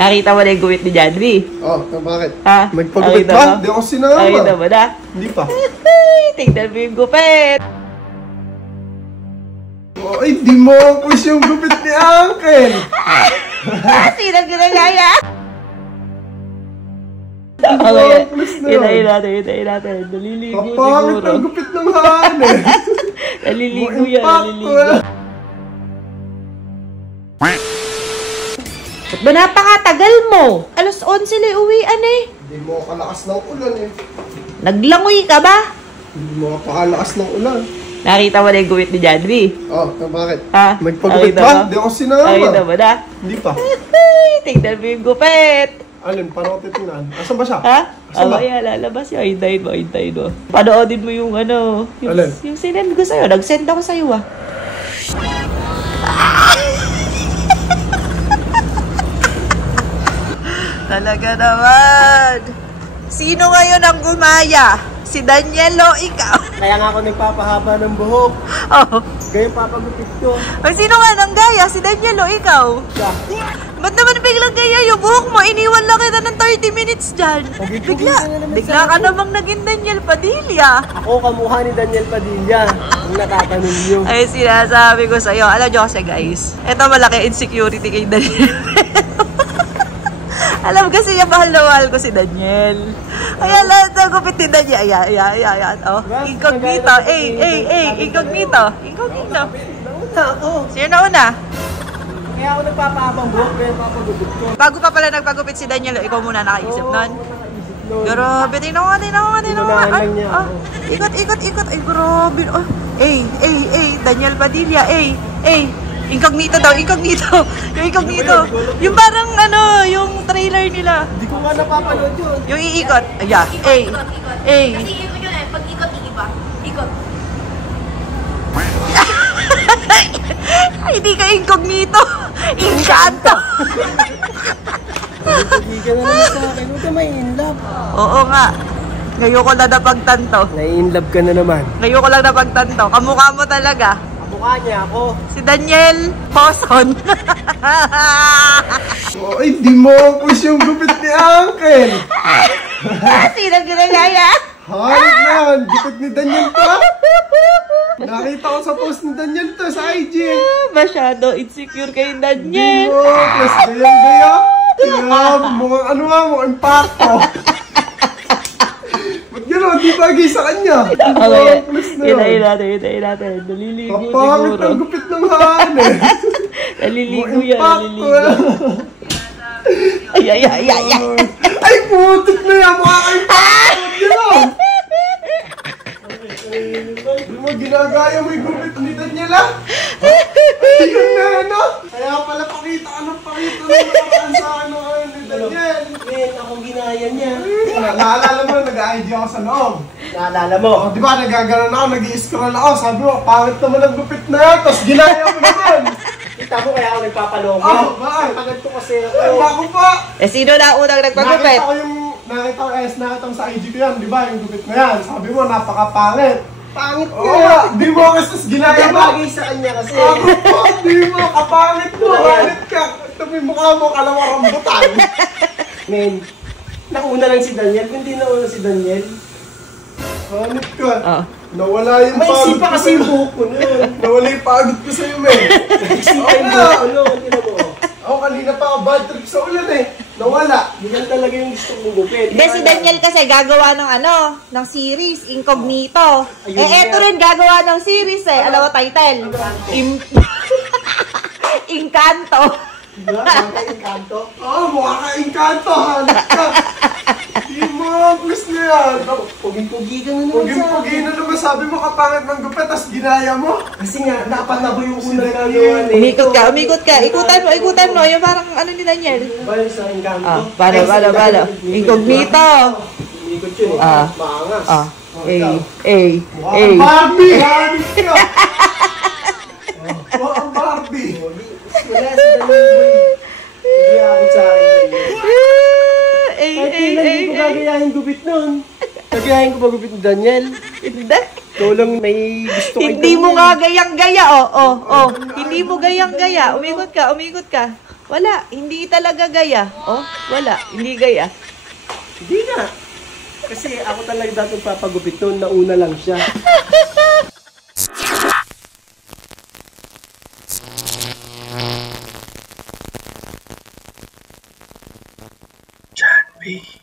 Nakita mo na yung gupit ni Janvi? Oh, bakit? Ha? Magpagupit ba? Hindi ako sinama. Nakita mo na? Hindi pa. Tingnan mo yung gupit. Oh, ay, di mo push yung gupit ni Uncle. Sinang ginagaya? Hinayin natin. Naliligo Kapangit siguro. ang gupit ng Han eh. Naliligo yan, naliligo. Ba't ba napakatagal mo? Alas 11 sila uwian eh. Hindi mo kalakas ng ulan eh. Naglangoy ka ba? Hindi mo kapakalakas ng ulan. Nakita mo na yung gupit ni Janvi? Oh, bakit? Ha? Magpagupit Nakita ba? mo? Hindi ako sinama. Nakita mo na? Hindi pa. Tingnan mo yung gupit. Alin, parang titingnan. Asan ba siya? Ha? Asan ba? Kaya lalabas yun. Hintayin mo. Panoodin mo yung ano. Alin? Yung sinend ko sa'yo. Nag-send ako sa'yo ah. Talaga naman. Sino ngayon ang gumaya? Si Daniel o ikaw? Kaya nga ako nagpapahaba ng buhok. Oh. Ganyan papagupit ko. Ay, sino nga nang gaya? Si Daniel o ikaw? Siya. Ba't naman biglang gaya yung buhok mo? Iniwan lang kita ng 30 minutes dyan. Bigla ka namang naging Daniel Padilla. Ako kamukha ni Daniel Padilla. Ang natatanong nyo. Ay, sinasabi ko sa'yo. Alam nyo kasi guys, ito malaki insecurity kay Daniel. Alam kasi niya, mahal na mahal ko si Daniel. Kaya lahat ng gupit ni Daniel. Ayan. Oh. Incognito. Incognito. Nauna ako. Sino na una? Kaya ako nagpapahabang buhok. Kaya papagupit ko. Bago pa pala nagpagupit si Daniel, ikaw muna nakaisip nun. Grabe, tingnan ko. Inunahan lang niya ako. Ikot. Ay, grabe. Oh. Daniel Padilla. Incognito daw, incognito. Yung incognito. Yung parang ano, yung trailer nila. Hindi ko nga napapanood yun. Yung iikot. Yeah. Kasi ikot yun eh. Pag ikot, iiba. Ikot. Ay, hindi ka incognito. Inkanto. Hindi ka na naman sa akin. Huwag ka mai-inlove. Oo nga. Ngayon ko lang napagtanto. Nai-inlove ka na naman. Ngayon ko lang napagtanto. Kamukha mo talaga. Kamukha niya ako. Si Daniel Poson. Oh, ay, di mo push yung gupit ni Uncle. Sinang ginagaya? Hanip na yan. Gupit ni Daniel to. Nakita ko sa post ni Daniel to sa IG. Masyado insecure kay Di Daniel. mo, plus gaya-gaya. Grabe, mukhang ano nga, mukhang impacto. Ba't gano'n? Di bagay sa kanya. Okay, Plus na yun. hintayin natin. Naliligo Kapangit siguro. ang gupit ng Han eh. Naliligo Mukhang yan, impacto. Ay. Ay, putik na yan. Mukha kayong impacto. Gano'n. Di mo ginagaya mo yung gupit ni Daniel ah. Ayun na ano. Kaya pala pakita ka ng pakita ng nakaraan sa ano ni Daniel. Ngayon, akong ginaya niya. Naalala mo na nag-IG ako sa loob. Naalala mo? O, di ba nagaganon ako, nag-i-scroll ako. Sabi mo, pangit naman ang gupit na yan. Tapos ginaya mo naman. Kita mo kaya ako nagpapaloko. Bakit? Pagod ko kasi Ay, ako. bako pa. Sino na unang nagpagupit? Nakita ko sa IG ko yan, di ba? Yung gupit na yan. Sabi mo, napakapangit. Pangit Oo, nga. di mo kasi ginaya Kaya mo. bagay sa kanya kasi. Ako po, di mo, kapangit mo. Kapangit ka. Ito may mukha mo, kalawarang butan. Men, nauna lang si Daniel. Hindi nauna si Daniel. Pangit ka. Oh. Nawala yung May pagod isipa ko kasi sa'yo. yung buhok ko nun. Nawala yung pagod ko sa'yo, men. Isipa yung buhok ko nun. Tingnan mo. Ako kanina pa ako bad trip sa ulan eh. Nawala. Yan talaga yung gusto kong gupit. Hindi, si Daniel kasi gagawa ng ng series, Incognito. Ayun Eto nga. rin gagawa ng series eh. Alam mo, title? Inkanto. Diba? Bakit yung kanto? Oo, mukha ka engkanto. Hanap ka. Di mo, please na yan. Pugi-pugi ka na naman sa Puging-pugi na naman sabi mo kapangit ng gupit, tas ginaya mo. Kasi nga, napatabo yung Si unang Daniel. gagawa Umikot ka. Ikutan mo. Yung parang ano ni Daniel. Bali sa engkanto. Ah, paano. Incognito. Umikot yun eh. Ah. Maangas. Mukha kang Barbie. Hanap ka. Mukha kang Barbie. Wala si Daniel boy. Hindi ako sa akin. Kahit hindi ko gagayahin gupit nun. Gagayahin ko ba gupit ni Daniel? Hindi. Ikaw lang may gusto kay Hindi mo Daniel. nga gayang-gaya. Oh. Hindi mo gayang-gaya. Umikot ka. Wala, hindi talaga gaya. Oh, wala, hindi gaya. Hindi nga. Kasi ako talaga dapat papagupit noon, nauna lang siya. John Wick.